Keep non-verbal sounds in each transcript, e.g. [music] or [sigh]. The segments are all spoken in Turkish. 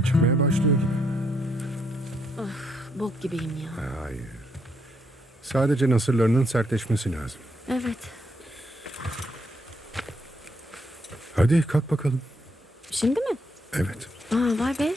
şeyler çıkmaya başlıyor gibi. Bok gibiyim ya. Hayır. Sadece nasırlarının sertleşmesi lazım. Evet. Hadi kalk bakalım. Şimdi mi? Evet. Aa vay be.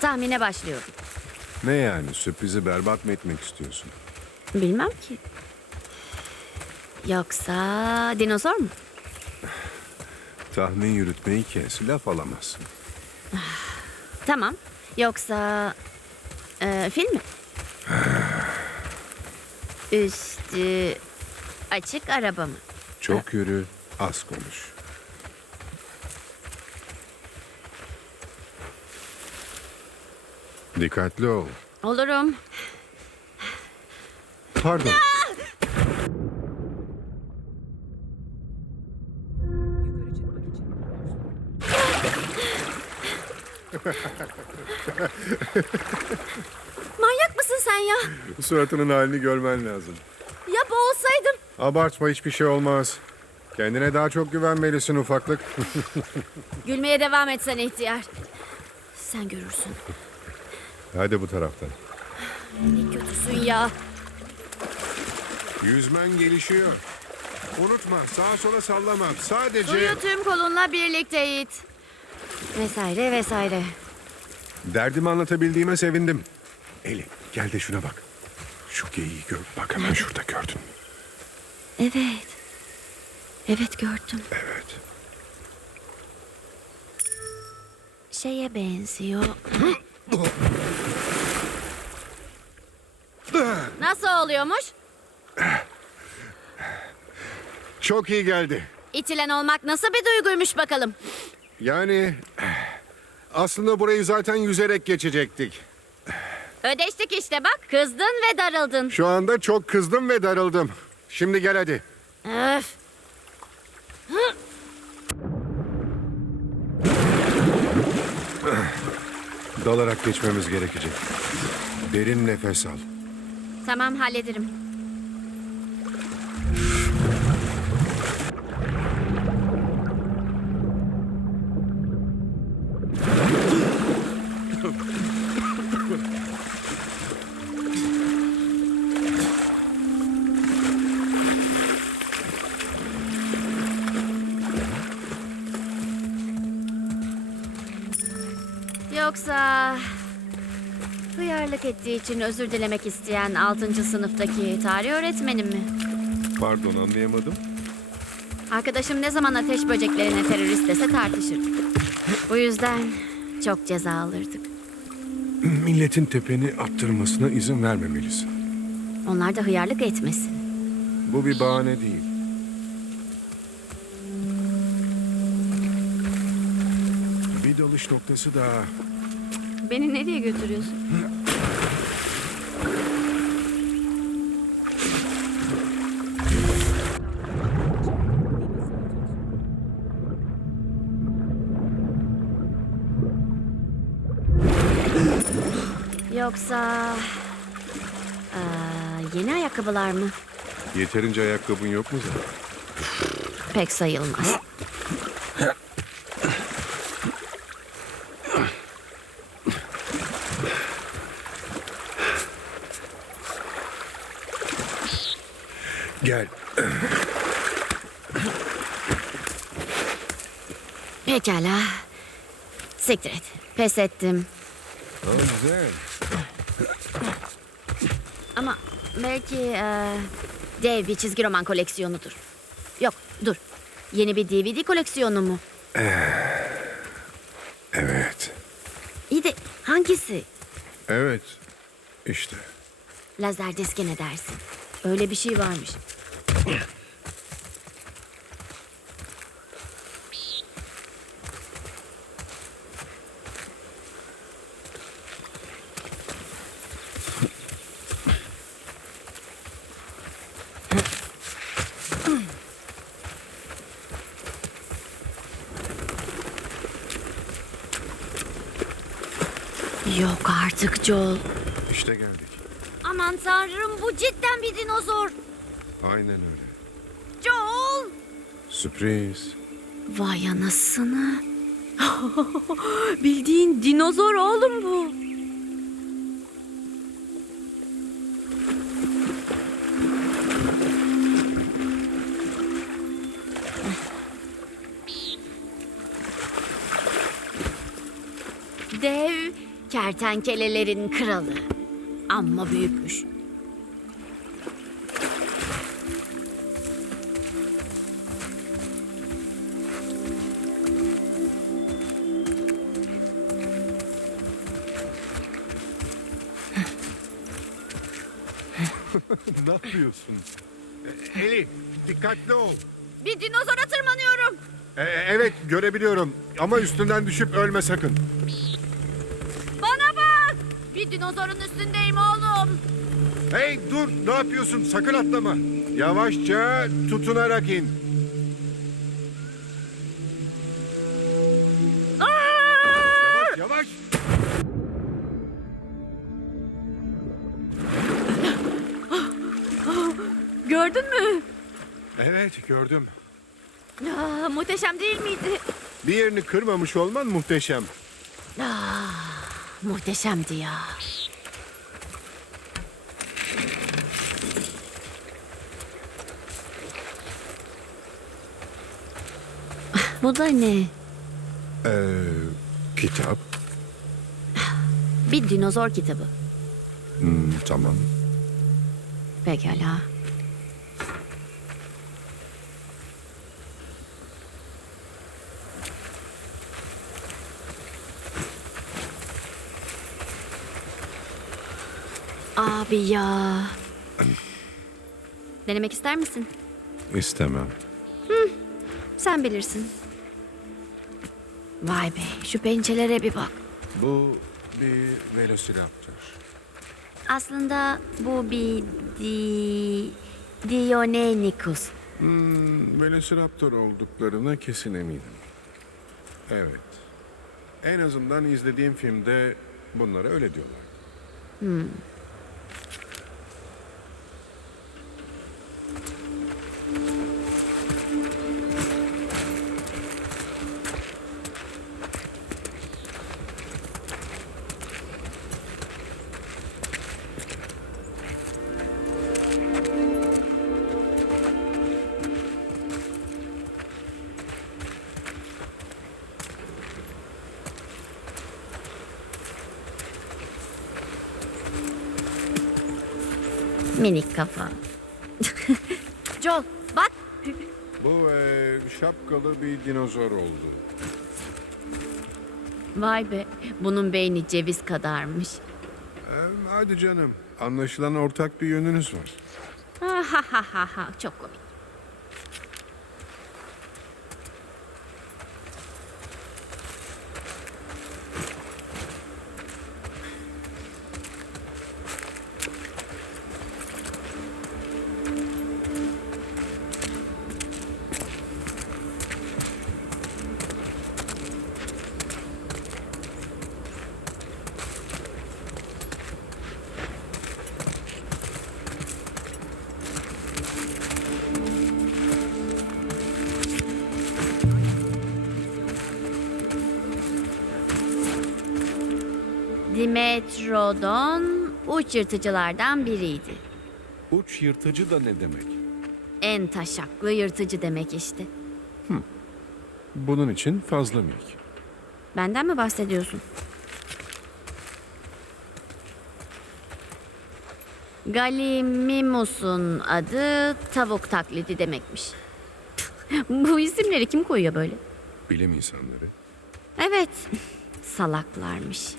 Tahmine başlıyorum. Ne yani sürprizi berbat mı etmek istiyorsun? Bilmem ki. Yoksa dinozor mu? Tahmin yürütmeyi kes, laf alamazsın. Tamam. Yoksa e, fil mi? [sighs] Üstü açık araba mı? Çok yürü, az konuş. Dikkatli ol. Olurum. Pardon. [laughs] Manyak mısın sen ya? Suratının halini görmen lazım. Ya boğulsaydım. Abartma hiçbir şey olmaz. Kendine daha çok güvenmelisin ufaklık. [laughs] Gülmeye devam etsen ihtiyar. Sen görürsün. Hadi bu taraftan. Ne kötüsün ya. Yüzmen gelişiyor. Unutma, sağa sola sallama. Sadece... Suyu tüm kolunla birlikte it. Vesaire vesaire. Derdimi anlatabildiğime sevindim. Eli gel de şuna bak. Şu geyiği gör. Bak hemen şurada gördün. Evet. Evet gördüm. Evet. Şeye benziyor. Nasıl oluyormuş? Çok iyi geldi. İtilen olmak nasıl bir duyguymuş bakalım. Yani aslında burayı zaten yüzerek geçecektik. Ödeştik işte bak. Kızdın ve darıldın. Şu anda çok kızdım ve darıldım. Şimdi gel hadi. Öf. Dalarak geçmemiz gerekecek. Derin nefes al. Tamam hallederim. Yoksa hıyarlık ettiği için özür dilemek isteyen 6. sınıftaki tarih öğretmenim mi? Pardon anlayamadım. Arkadaşım ne zaman ateş böceklerine terörist dese tartışırdık. Bu yüzden çok ceza alırdık. [clears throat] Milletin tepeni attırmasına izin vermemelisin. Onlar da hıyarlık etmesin. Bu bir bahane değil. Bir dalış noktası daha. Beni nereye götürüyorsun? Yoksa... Aa, yeni ayakkabılar mı? Yeterince ayakkabın yok mu zaten? Pek sayılmaz. Gel. Pekala. Siktir et. Pes ettim. Ha, güzel. Ama belki eee, dev bir çizgi roman koleksiyonudur. Yok dur. Yeni bir DVD koleksiyonu mu? Evet. İyi de hangisi? Evet. İşte. Lazer diske ne dersin? Öyle bir şey varmış. Yok artık Joel. İşte geldik. Aman tanrım bu cidden bir dinozor. Aynen öyle. Joel! Sürpriz. Vay anasını. [laughs] Bildiğin dinozor oğlum bu. Kertenkelelerin kralı. Amma büyükmüş. [laughs] ne yapıyorsun? E, Eli dikkatli ol. Bir dinozora tırmanıyorum. E, evet görebiliyorum ama üstünden düşüp ölme sakın. Dinozorun üstündeyim oğlum. Hey dur ne yapıyorsun sakın atlama. Yavaşça tutunarak in. Yavaş yavaş. Gördün mü? Evet gördüm. Aa, muhteşem değil miydi? Bir yerini kırmamış olman muhteşem. Muhteşemdi ya. Bu da ne? Ee, kitap. Bir dinozor kitabı. Hmm, tamam. Pekala. Abi ya. Denemek ister misin? İstemem. Sen bilirsin. Vay be, şu pençelere bir bak. Bu bir velociraptor. Aslında bu bir di... Dionecus. Hmm, velociraptor olduklarına kesin eminim. Evet. En azından izlediğim filmde bunlara öyle diyorlar. Minik kafa. Joel, bak. Bu eee, şapkalı bir dinozor oldu. Vay be, bunun beyni ceviz kadarmış. Em, hadi canım. Anlaşılan ortak bir yönünüz var. Ha ha ha ha, çok komik. Dimetrodon uç yırtıcılardan biriydi. Uç yırtıcı da ne demek? En taşaklı yırtıcı demek işte. Bunun için fazla milk. Benden mi bahsediyorsun? Gallimimus'un adı tavuk taklidi demekmiş. Bu isimleri kim koyuyor böyle? Bilim insanları. Evet, salaklarmış.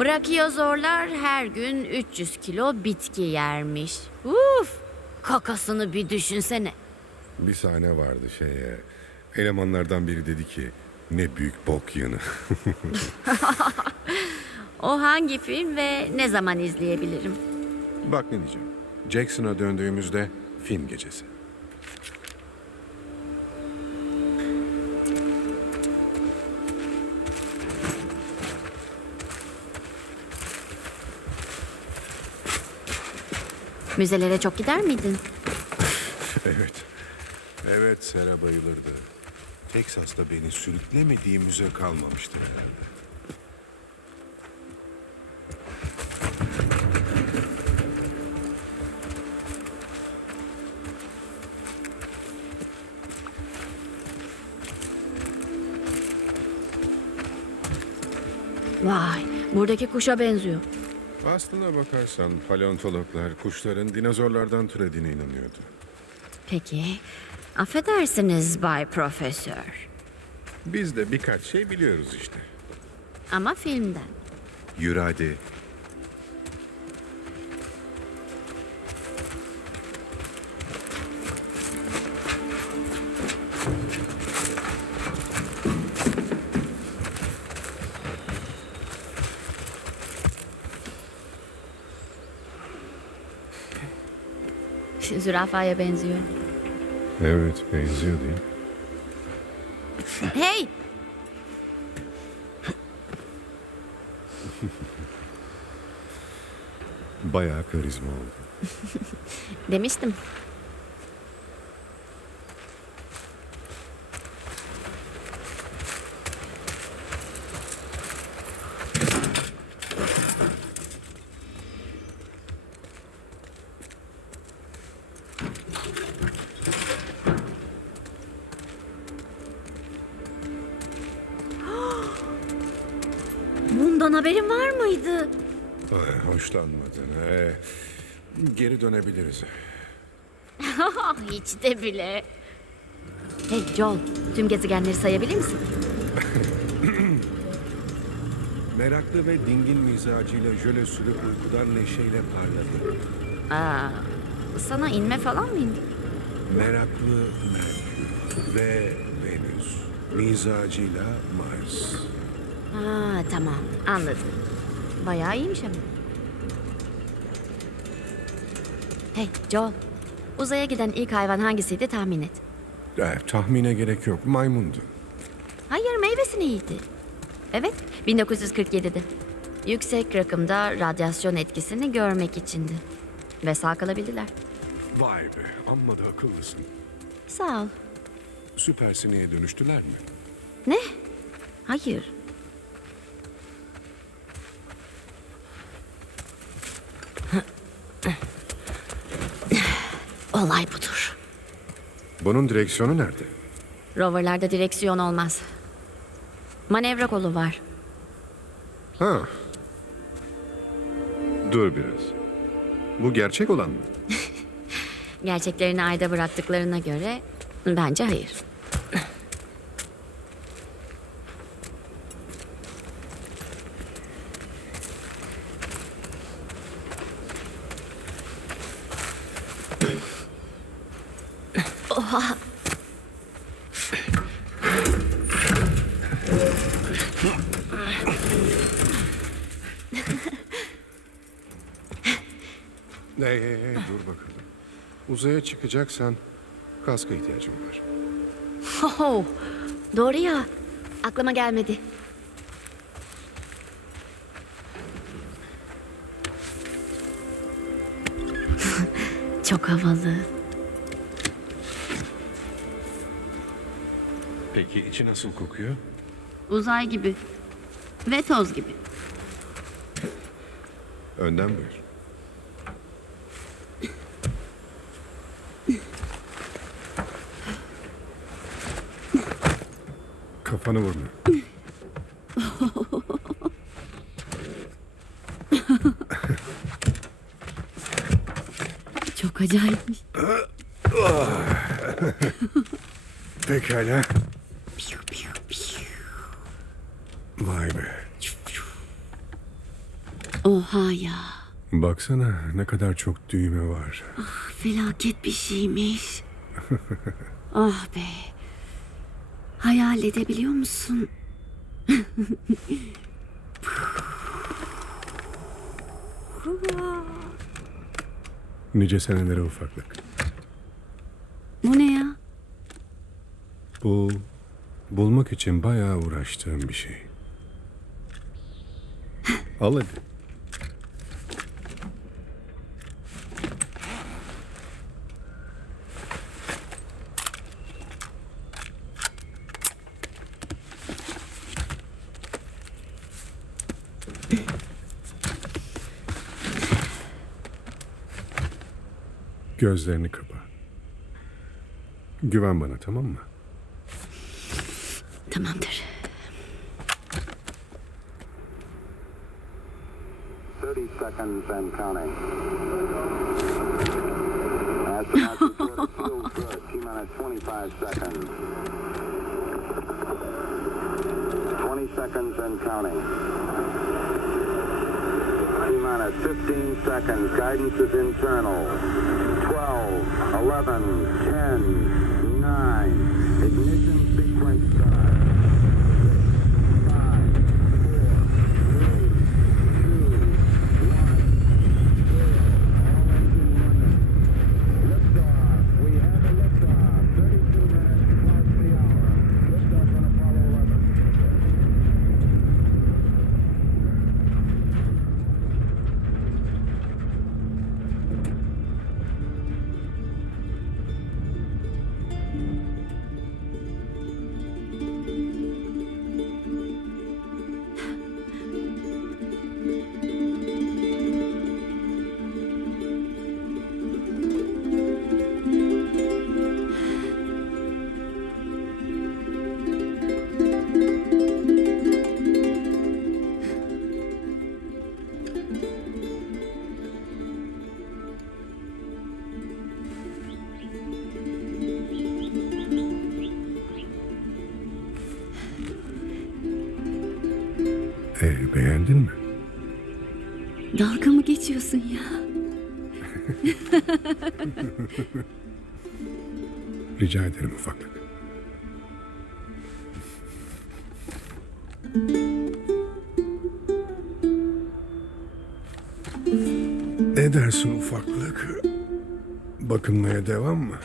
Brakiozorlar her gün 300 kilo bitki yermiş. Uf! Kakasını bir düşünsene. Bir sahne vardı şeye. Elemanlardan biri dedi ki ne büyük bok yanı. [laughs] [laughs] O hangi film ve ne zaman izleyebilirim? Bak ne diyeceğim. Jackson'a döndüğümüzde film gecesi. Müzelere çok gider miydin? [laughs] Evet. Evet Sera bayılırdı. Teksas'ta beni sürüklemediği müze kalmamıştır herhalde. Vay, buradaki kuşa benziyor. Aslına bakarsan paleontologlar kuşların dinozorlardan türediğine inanıyordu. Peki, affedersiniz Bay Profesör. Biz de birkaç şey biliyoruz işte. Ama filmden. Yürü hadi. Zürafaya benziyor. Evet benziyor değil mi? Hey! Bayağı karizma oldu. Demiştim. Bundan haberin var mıydı? Ay, hoşlanmadın. Ee, geri dönebiliriz. [laughs] Hiç de bile. Hey Joel, tüm gezegenleri sayabilir misin? [clears throat] Meraklı ve dingin mizacıyla jöle sürüp uykudan neşeyle parladı. Aa, sana inme falan mı indi? Meraklı Merkür ve Venüs. Mizacıyla Mars. Ha, tamam, anladım. Bayağı iyiymiş ama. Hey Joel, uzaya giden ilk hayvan hangisiydi tahmin et. Eh, tahmine gerek yok. Maymundu. Hayır, meyvesini yedi. Evet, 1947'de. Yüksek rakımda radyasyon etkisini görmek içindi. Ve sağ kalabildiler. Vay be, amma da akıllısın. Sağ ol. Süper sineğe dönüştüler mi? Ne? Hayır. Olay budur. Bunun direksiyonu nerede? Roverlarda direksiyon olmaz. Manevra kolu var. Ha. Dur biraz. Bu gerçek olan mı? [laughs] Gerçeklerini ayda bıraktıklarına göre bence hayır. Oha. Hey hey hey dur bakalım. Uzaya çıkacaksan kaska ihtiyacım var. Oho, doğru ya. Aklıma gelmedi. [laughs] Çok havalı. Peki içi nasıl kokuyor? Uzay gibi. Ve toz gibi. Önden buyur. Kafanı vurma. [laughs] Çok acayipmiş. Pekala. Vay be. Oha ya. Baksana ne kadar çok düğme var. Felaket bir şeymiş. ah be. Hayal edebiliyor musun? Nice senelere ufaklık. Bu ne ya? Bu bulmak için bayağı uğraştığım bir şey. Al hadi. Gözlerini kapa. Güven bana tamam mı? Tamamdır. 30 seconds and counting. Astronauts report it feels good. T minus 25 seconds. 20 seconds and counting. T minus 15 seconds. Guidance is internal. 12, 11, 10, 9. Ignition Ee, beğendin mi? Dalga mı geçiyorsun ya? [laughs] Rica ederim ufaklık. Ne dersin ufaklık? Bakınmaya devam mı?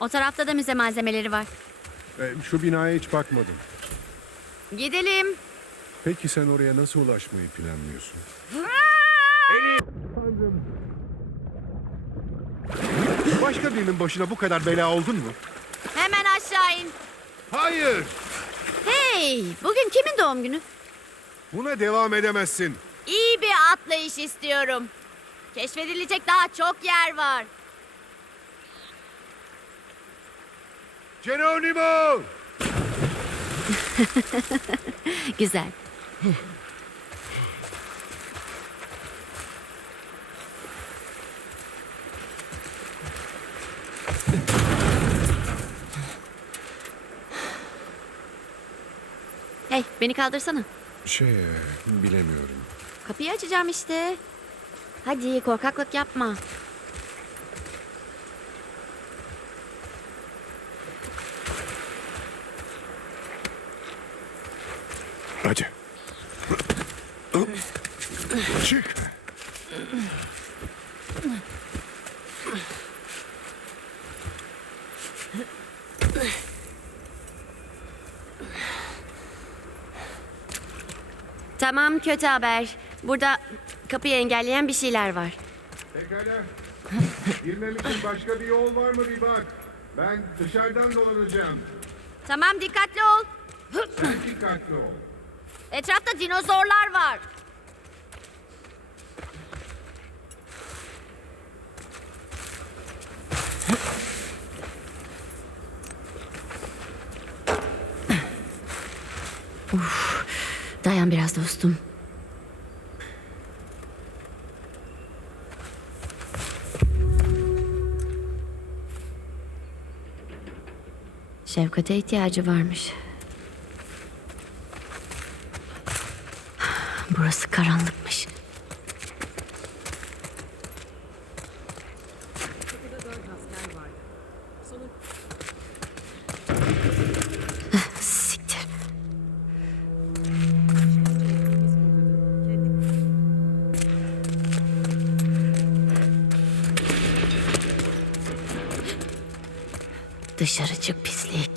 O tarafta da müze malzemeleri var. Ee, şu binaya hiç bakmadım. Gidelim. Peki sen oraya nasıl ulaşmayı planlıyorsun? Başka birinin başına bu kadar bela oldun mu? Hemen aşağı in. Hayır. Hey, bugün kimin doğum günü? Buna devam edemezsin. İyi bir atlayış istiyorum. Keşfedilecek daha çok yer var. Geronimo! [laughs] Güzel. Hey, beni kaldırsana. Şey, bilemiyorum. Kapıyı açacağım işte. Hadi korkaklık yapma. Kötü haber. Burada kapıyı engelleyen bir şeyler var. Pekala. Girmem için başka bir yol var mı bir bak. Ben dışarıdan dolanacağım. Tamam dikkatli ol. Belki dikkatli ol. Etrafta dinozorlar var. Uf, dayan biraz dostum. Şefkate ihtiyacı varmış. Burası karanlıkmış. Dışarı çık pislik.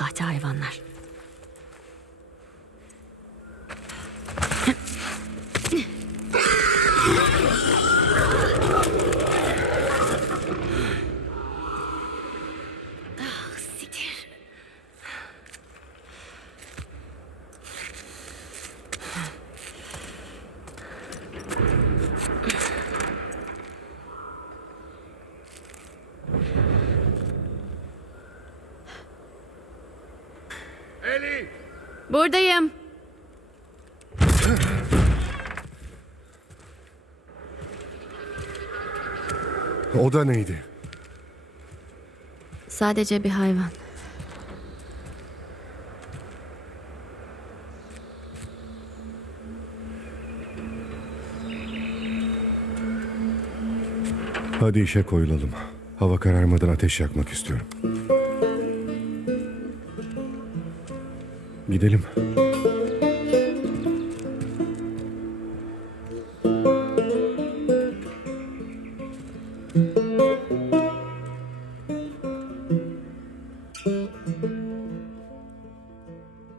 Sahte hayvanlar. Ah, siktir. Eli! Buradayım. O da neydi? Sadece bir hayvan. Hadi işe koyulalım. Hava kararmadan ateş yakmak istiyorum. Gidelim.